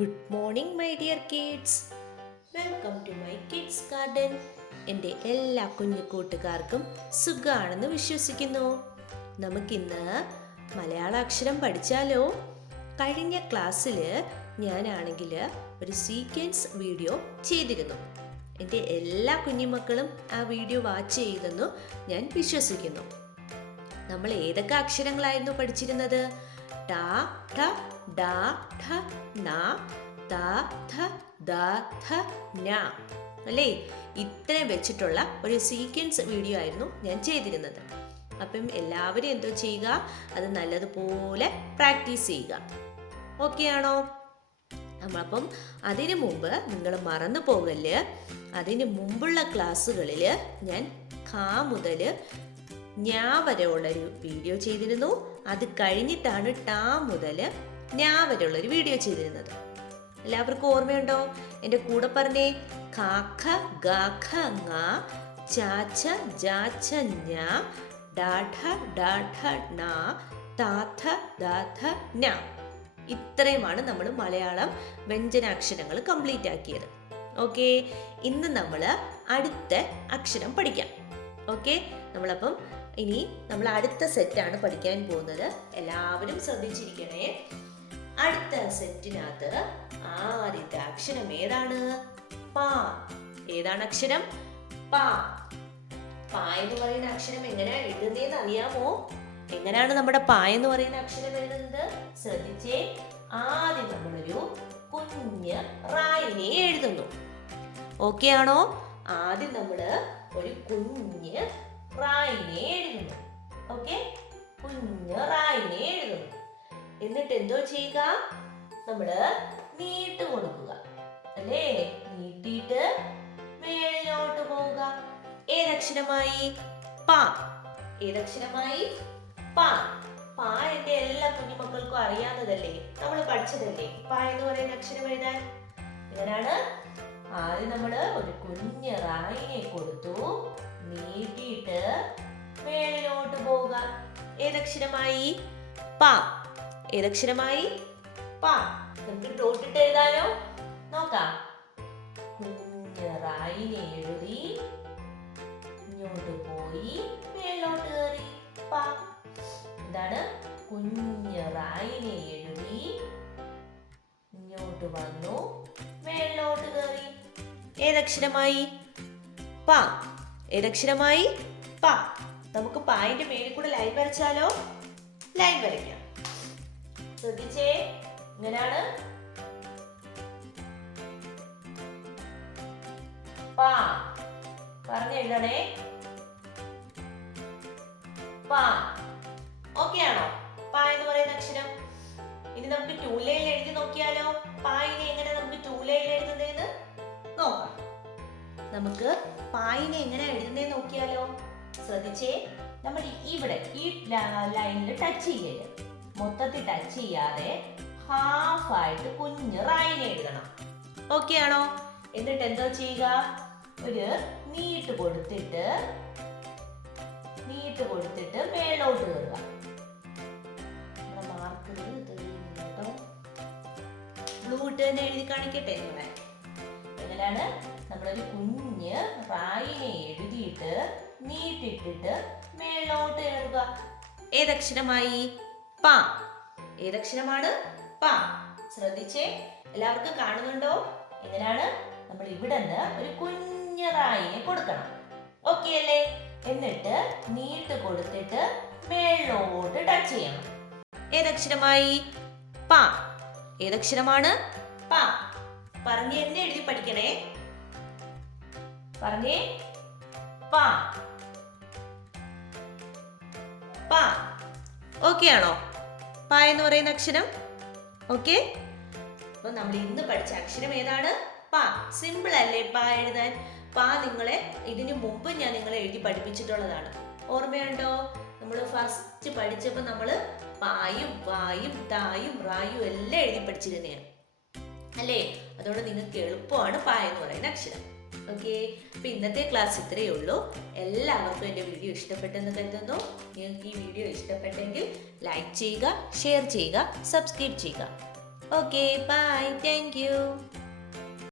Good morning, my dear kids. Welcome to my kids garden. എൻ്റെ എല്ലാ കുഞ്ഞു കൂട്ടുകാർക്കും സുഖാണെന്ന് വിശ്വസിക്കുന്നു. നമുക്കിന്ന് മലയാള അക്ഷരം പഠിച്ചാലോ? കഴിഞ്ഞ ക്ലാസ്സിൽ ഞാനാണെങ്കിൽ ഒരു സീക്വൻസ് വീഡിയോ ചെയ്തിരുന്നു. എൻ്റെ എല്ലാ കുഞ്ഞുമക്കളും ആ വീഡിയോ വാച്ച് ചെയ്തെന്നു ഞാൻ വിശ്വസിക്കുന്നു. നമ്മൾ ഏതൊക്കെ അക്ഷരങ്ങളായിരുന്നു പഠിച്ചിരുന്നത്? ട, ഠ, ഡ, ഠ, ന, ത, ഥ, ദ, ഥ, ന അല്ലേ? ഇത്രയും വെച്ചിട്ടുള്ള ഒരു സീക്വൻസ് വീഡിയോ ആയിരുന്നു ഞാൻ ചെയ്തിരുന്നത്. അപ്പം എല്ലാവരും എന്തോ ചെയ്യുക, അത് നല്ലതുപോലെ പ്രാക്ടീസ് ചെയ്യുക. ഓക്കെ ആണോ? അപ്പം അതിനു മുമ്പ് നിങ്ങൾ മറന്നു പോകല്, അതിന് മുമ്പുള്ള ക്ലാസ്സുകളിൽ ഞാൻ ഖ മുതൽ ഞാ വരെ ഉള്ളൊരു വീഡിയോ ചെയ്തിരുന്നു. അത് കഴിഞ്ഞിട്ടാണ് ട മുതൽ ഞാ വരെ ഉള്ളൊരു വീഡിയോ ചെയ്തിരുന്നത്. എല്ലാവർക്കും ഓർമ്മയുണ്ടോ? എൻ്റെ കൂടെ പറഞ്ഞേ. ഖ ഖ ഗ ഖ ങ ച ഛ ജ ഛ ഞ ഡ ഠ ഡ ഠ ണ ത ഥ ദ ഥ ന. ഇത്രയുമാണ് നമ്മൾ മലയാളം വ്യഞ്ജനാക്ഷരങ്ങൾ കംപ്ലീറ്റ് ആക്കിയത്. ഓക്കെ, ഇന്ന് നമ്മൾ അടുത്ത അക്ഷരം പഠിക്കാം. ഓക്കെ, നമ്മളപ്പം ഇനി നമ്മൾ അടുത്ത സെറ്റാണ് പഠിക്കാൻ പോകുന്നത്. എല്ലാവരും ശ്രദ്ധിച്ചിരിക്കണേ. അടുത്ത സെറ്റിനകത്ത് ആദ്യത്തെ അക്ഷരം ഏതാണ്? പ. ഏതാണ് അക്ഷരം? പ. പ എന്ന് പറയുന്ന അക്ഷരം എങ്ങനെയാണ് എഴുതുന്നതെന്ന് അറിയാമോ? എങ്ങനെയാണ് നമ്മുടെ പ എന്ന് പറയുന്ന അക്ഷരം എഴുതുന്നത്? ശ്രദ്ധിച്ചേ. ആദ്യം നമ്മളൊരു കുഞ്ഞ് റായിനെ എഴുതുന്നു. ഓക്കെ ആണോ? ആദ്യം നമ്മൾ ഒരു കുഞ്ഞ് റായിനെ എഴുതുന്നു. ഓക്കെ, കുഞ്ഞ് റായിനെ എഴുതുന്നു. എന്നിട്ട് എന്തോ ചെയ്യുക? നമ്മള് നീട്ട് കൊടുക്കുക അല്ലേ? നീട്ടിയിട്ട് മേളിലോട്ട് പോവുക. ഏതക്ഷരമായി? പ. ഏതക്ഷരമായി? പ. പ എന്റെ എല്ലാ കുഞ്ഞുമക്കൾക്കും അറിയാവുന്നതല്ലേ? നമ്മൾ പഠിച്ചതല്ലേ പ എന്ന് പറയുന്ന അക്ഷരം എഴുതാൻ? എങ്ങനെയാണ്? ആദ്യം നമ്മള് ഒരു കുഞ്ഞ് റായിനെ കൊടുത്തു, നീട്ടിയിട്ട് മേളിലോട്ട് പോവുക. ഏതക്ഷരമായി? പ. ഏതക്ഷരമായി? പ. നമുക്ക് ഡോട്ടിട്ട് എഴുതാനോ? നോക്കാം. കുഞ്ഞ് റായിനെ എഴുതി, ഇങ്ങോട്ട് പോയി, മേളിലോട്ട് കയറി. പ. എന്താണ്? കുഞ്ഞ് റായിനെ എഴുതി, ഇങ്ങോട്ട് വന്നു, മേളിലോട്ട് കയറി. ഏതക്ഷരമായി? പ. ഏതക്ഷരമായി? പ. നമുക്ക് പായിന്റെ മേലിൽ കൂടെ ലൈൻ വരച്ചാലോ? ലൈൻ വരയ്ക്കാം. ശ്രദ്ധിച്ചേ. ഇങ്ങനെയാണ് പ. പറഞ്ഞെഴുതണേ. പ. ഓക്കെ ആണോ? പ എന്ന് പറയുന്ന അക്ഷരം. ഇനി നമുക്ക് ടൂ ലൈനിൽ എഴുതി നോക്കിയാലോ? പായിനെ എങ്ങനെ നമുക്ക് ടൂ ലൈനിൽ എഴുതുന്നതെന്ന് നോക്കാം. നമുക്ക് പായിനെ എങ്ങനെ എഴുതുന്നതെന്ന് നോക്കിയാലോ? ശ്രദ്ധിച്ചേ. നമ്മൾ ഇവിടെ ഈ ലൈനിൽ ടച്ച് ചെയ്യരുത്. മൊത്തത്തിൽ ടച്ച് ചെയ്യാതെ ഹാഫ് ആയിട്ട് കുഞ്ഞ് റായിനെ എഴുതണം. ഓക്കെ ആണോ? എന്നിട്ട് എന്തോ ചെയ്യുക? ഒരു നീട്ട് കൊടുത്തിട്ട് മേലോട്ട് കയറുക. ബ്ലൂ ഇട്ട് തന്നെ എഴുതി കാണിക്കട്ടെ നിങ്ങളെ. എങ്ങനെയാണ്? നമ്മളൊരു കുഞ്ഞ് റായിനെ എഴുതിയിട്ട് നീട്ടിട്ടിട്ട് മേലോട്ട് കയറുക. ഏതക്ഷരമായി? പ. ഏതക്ഷരമാണ്? പ. ശ്രദ്ധിച്ചേ. എല്ലാവർക്കും കാണുന്നുണ്ടോ? എങ്ങനെയാണ്? നമ്മൾ ഇവിടെ നിന്ന് ഒരു കുഞ്ഞ് റായിനെ കൊടുക്കണം. ഓക്കെ അല്ലേ? എന്നിട്ട് നീട്ട് കൊടുത്തിട്ട് മേലോട്ട് ടച്ച് ചെയ്യണം. ഏതക്ഷരമായി? പ. ഏതക്ഷരമാണ്? പ. പറഞ്ഞ് എന്നെ എഴുതി പഠിക്കണേ. പറഞ്ഞേ. പ. പ. ഓക്കെ ആണോ? പ എന്ന് പറയുന്ന അക്ഷരം. ഓക്കെ, അപ്പൊ നമ്മൾ ഇന്ന് പഠിച്ച അക്ഷരം ഏതാണ്? പ. സിമ്പിൾ അല്ലേ പ എഴുതാൻ? പ നിങ്ങളെ ഇതിനു മുമ്പ് ഞാൻ നിങ്ങളെ എഴുതി പഠിപ്പിച്ചിട്ടുള്ളതാണ്. ഓർമ്മയുണ്ടോ? നമ്മൾ ഫസ്റ്റ് പഠിച്ചപ്പോൾ നമ്മൾ പായും വായും തായും റായും എല്ലാം എഴുതി പഠിച്ചിരുന്നതാണ് അല്ലേ? അതുകൊണ്ട് നിങ്ങൾക്ക് എളുപ്പമാണ് പ എന്ന് പറയുന്ന അക്ഷരം. ഓക്കെ, അപ്പൊ ഇന്നത്തെ ക്ലാസ് ഇത്രയേ ഉള്ളൂ. എല്ലാവർക്കും എൻ്റെ വീഡിയോ ഇഷ്ടപ്പെട്ടെന്ന് കരുതുന്നു. നിങ്ങൾക്ക് ഈ വീഡിയോ ഇഷ്ടപ്പെട്ടെങ്കിൽ ലൈക്ക് ചെയ്യുക, ഷെയർ ചെയ്യുക, സബ്സ്ക്രൈബ് ചെയ്യുക. Okay bye, thank you.